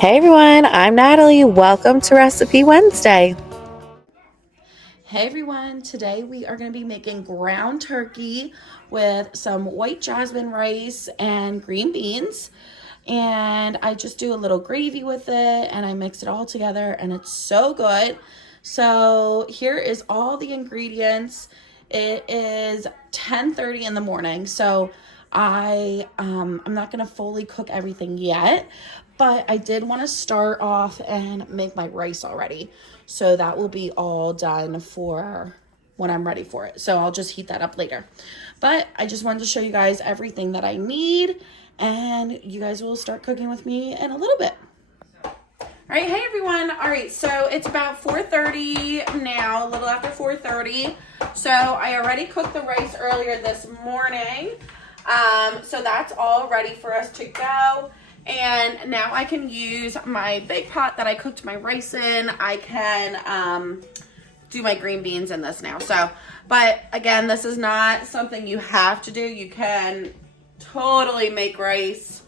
Hey everyone, I'm Natalie. Welcome to Recipe Wednesday. Hey everyone, today we are going to be making ground turkey with some white jasmine rice and green beans. And I just do a little gravy with it and I mix it all together and it's so good. So here is all the ingredients. It is 10:30 in the morning. So I'm not going to fully cook everything yet, but I did want to start off and make my rice already. So that will be all done for when I'm ready for it. So I'll just heat that up later. But I just wanted to show you guys everything that I need, and you guys will start cooking with me in a little bit. All right, hey everyone. All right, so it's about 4:30 now, a little after 4:30. So I already cooked the rice earlier this morning. So that's all ready for us to go. And now I can use my big pot that I cooked my rice in. I can do my green beans in this now. So, but again, this is not something you have to do. You can totally make rice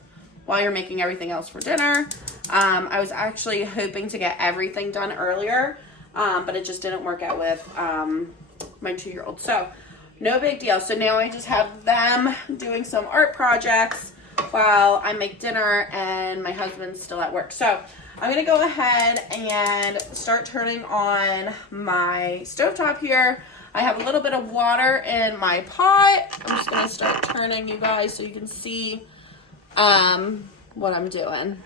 while you're making everything else for dinner. I was actually hoping to get everything done earlier, but it just didn't work out with my 2-year-old. So no big deal. So now I just have them doing some art projects while I make dinner and my husband's still at work. So I'm gonna go ahead and start turning on my stovetop here. I have a little bit of water in my pot. I'm just gonna start turning, you guys, so you can see what I'm doing.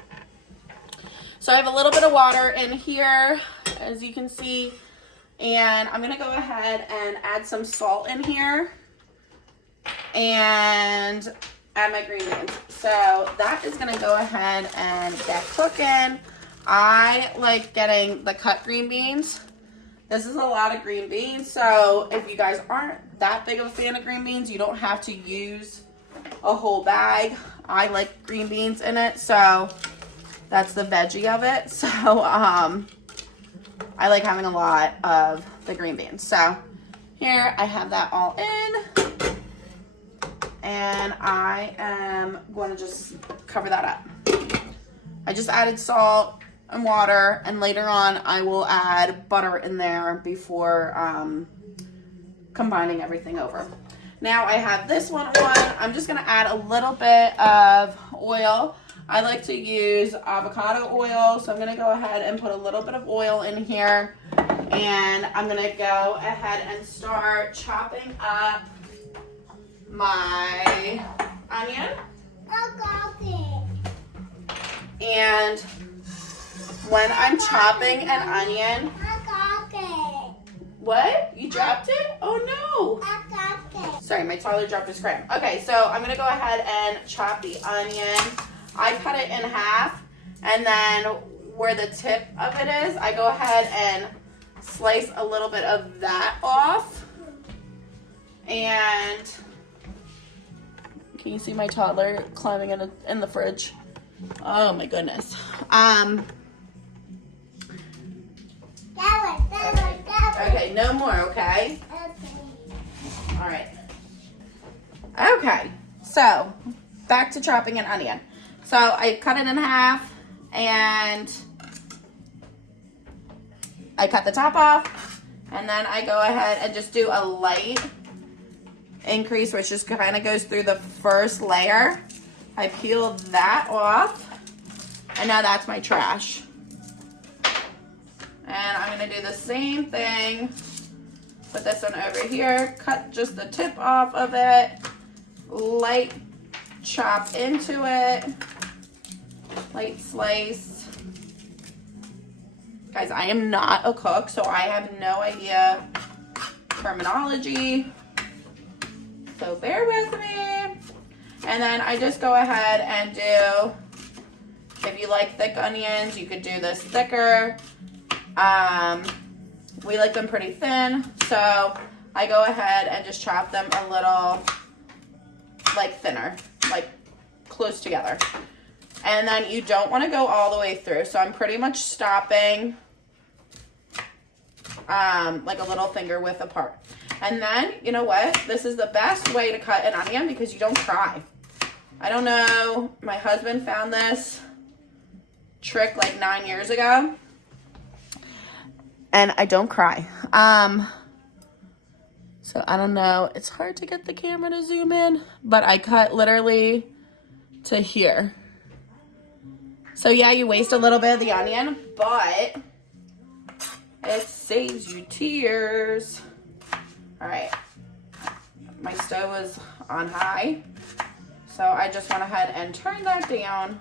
So I have a little bit of water in here, as you can see, and I'm gonna go ahead and add some salt in here and add my green beans. So that is gonna go ahead and get cooking. I like getting the cut green beans. This is a lot of green beans, so if you guys aren't that big of a fan of green beans, you don't have to use a whole bag. I like green beans in it, so that's the veggie of it. So I like having a lot of the green beans. So here I have that all in, and I am going to just cover that up. I just added salt and water, and later on I will add butter in there before combining everything over. Now I have this one on. I'm just going to add a little bit of oil. I like to use avocado oil, so I'm going to go ahead and put a little bit of oil in here, and I'm going to go ahead and start chopping up my onion. And when I'm chopping an onion, what? You dropped it? Oh no. Sorry, my toddler dropped his crab. Okay, so I'm gonna go ahead and chop the onion. I cut it in half, and then where the tip of it is, I go ahead and slice a little bit of that off. And can you see my toddler climbing in the fridge? Oh my goodness. Okay, no more, okay? All right. Okay, so back to chopping an onion. So I cut it in half, and I cut the top off, and then I go ahead and just do a light increase, which just kind of goes through the first layer. I peeled that off, and now that's my trash. And I'm gonna do the same thing with this one over here. Cut just the tip off of it, light chop into it, light slice. Guys, I am not a cook, so I have no idea terminology, so bear with me. And then I just go ahead and do, if you like thick onions, you could do this thicker. We like them pretty thin, so I go ahead and just chop them a little like thinner, like close together. And then you don't want to go all the way through, so I'm pretty much stopping like a little finger width apart. And then, you know what? This is the best way to cut an onion because you don't cry. I don't know. My husband found this trick like 9 years ago. And I don't cry. So I don't know. It's hard to get the camera to zoom in, but I cut literally to here. So yeah, you waste a little bit of the onion, but it saves you tears. All right, my stove is on high, so I just went ahead and turned that down.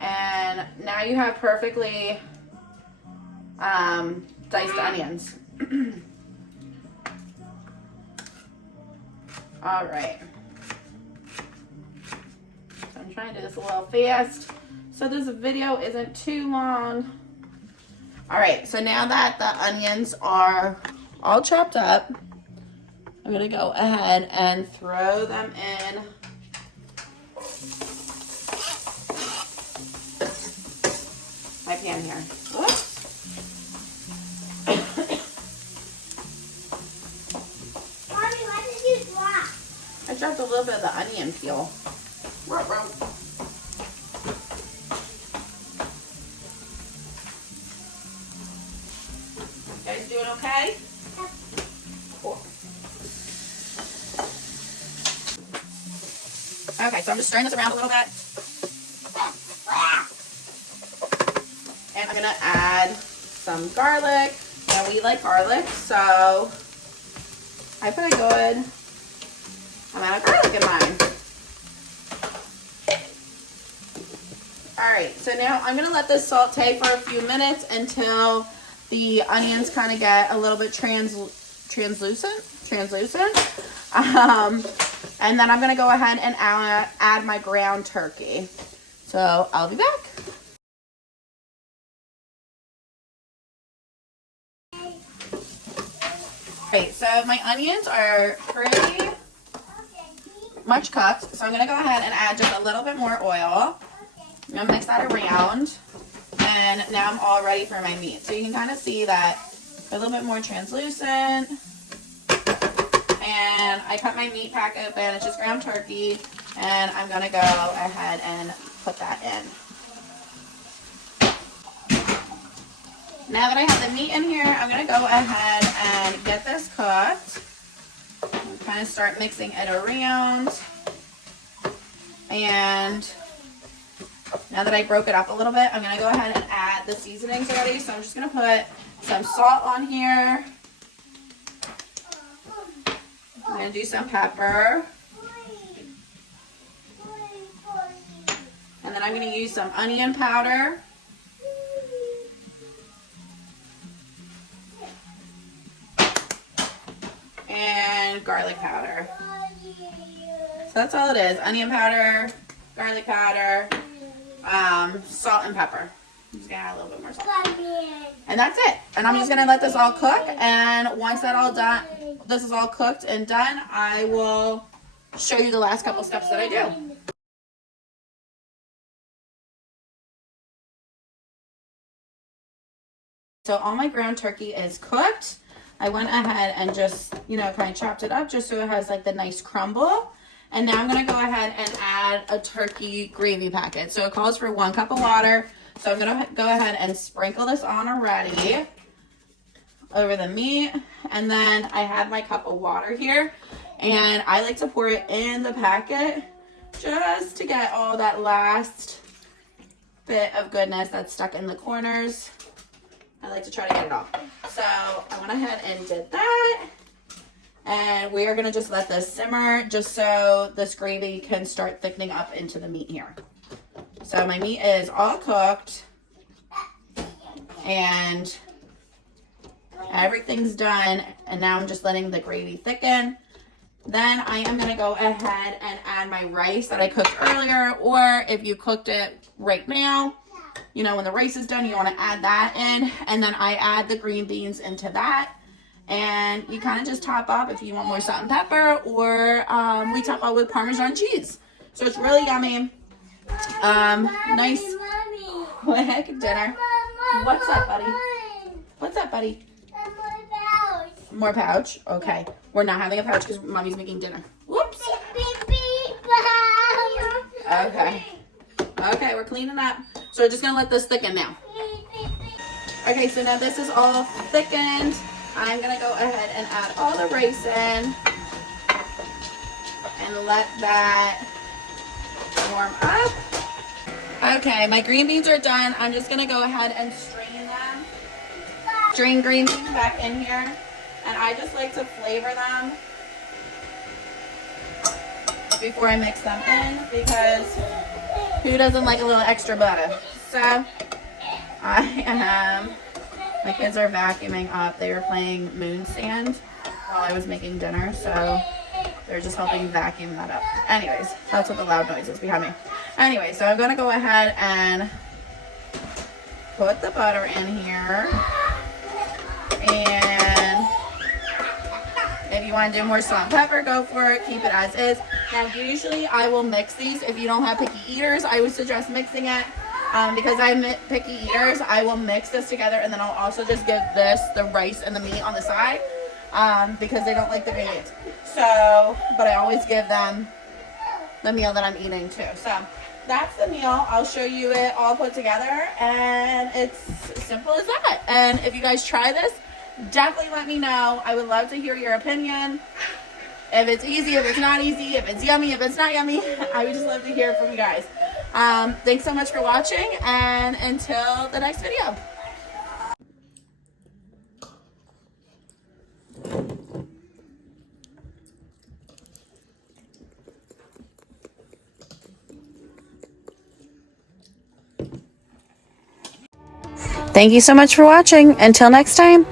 And now you have perfectly diced onions. All right. So I'm trying to do this a little fast so this video isn't too long. All right, so now that the onions are all chopped up, I'm gonna go ahead and throw them in my pan here. Whoops. Mommy, what did you drop? I dropped a little bit of the onion peel. You guys doing okay? Cool. Okay, so I'm just stirring this around a little bit. And I'm gonna add some garlic. Now we like garlic, so I put a good amount of garlic in mine. All right, so now I'm gonna let this saute for a few minutes until the onions kind of get a little bit translucent. And then I'm gonna go ahead and add my ground turkey. So I'll be back. Alright, so my onions are pretty much cooked, so I'm going to go ahead and add just a little bit more oil. I'm going to mix that around, and now I'm all ready for my meat. So you can kind of see that a little bit more translucent, and I cut my meat pack open. It's just ground turkey, and I'm going to go ahead and put that in. Now that I have the meat in here, I'm going to go ahead and get this cooked. And kind of start mixing it around. And now that I broke it up a little bit, I'm going to go ahead and add the seasonings already. So I'm just going to put some salt on here. I'm going to do some pepper. And then I'm going to use some onion powder. And garlic powder. So that's all it is. Onion powder, garlic powder, salt and pepper. I'm just gonna add a little bit more salt. And that's it. And I'm just gonna let this all cook. And once that all done, this is all cooked and done, I will show you the last couple steps that I do. So all my ground turkey is cooked. I went ahead and just, kind of chopped it up just so it has like the nice crumble. And now I'm going to go ahead and add a turkey gravy packet. So it calls for 1 cup of water. So I'm going to go ahead and sprinkle this on already over the meat. And then I have my cup of water here. And I like to pour it in the packet just to get all that last bit of goodness that's stuck in the corners. I like to try to get it off. So I went ahead and did that. And we are going to just let this simmer just so this gravy can start thickening up into the meat here. So my meat is all cooked. And everything's done. And now I'm just letting the gravy thicken. Then I am going to go ahead and add my rice that I cooked earlier. Or if you cooked it right now, when the rice is done, you want to add that in. And then I add the green beans into that. And you kind of just top up if you want more salt and pepper. Or we top up with Parmesan cheese. So it's really yummy. Nice, quick dinner. What's up, buddy? What's up, buddy? More pouch? Okay. We're not having a pouch because Mommy's making dinner. Whoops. Okay. Okay, we're cleaning up. So we're just gonna let this thicken now. Okay, so now this is all thickened. I'm gonna go ahead and add all the rice in and let that warm up. Okay, my green beans are done. I'm just gonna go ahead and strain them. Strain green beans back in here. And I just like to flavor them before I mix them in, because who doesn't like a little extra butter? So my kids are vacuuming up. They were playing moon sand while I was making dinner, so they're just helping vacuum that up. Anyways, that's what the loud noise is behind me. Anyway, so I'm gonna go ahead and put the butter in here. And if you want to do more salt and pepper, go for it. Keep it as is. Now, usually I will mix these. If you don't have picky eaters, I would suggest mixing it. Because I'm picky eaters, I will mix this together, and then I'll also just give this the rice and the meat on the side, because they don't like the green beans. So, but I always give them the meal that I'm eating too. So that's the meal. I'll show you it all put together, and it's as simple as that. And if you guys try this, definitely let me know. I would love to hear your opinion. If it's easy, if it's not easy, if it's yummy, if it's not yummy, I would just love to hear from you guys. Thanks so much for watching, and until the next video. Thank you so much for watching. Until next time.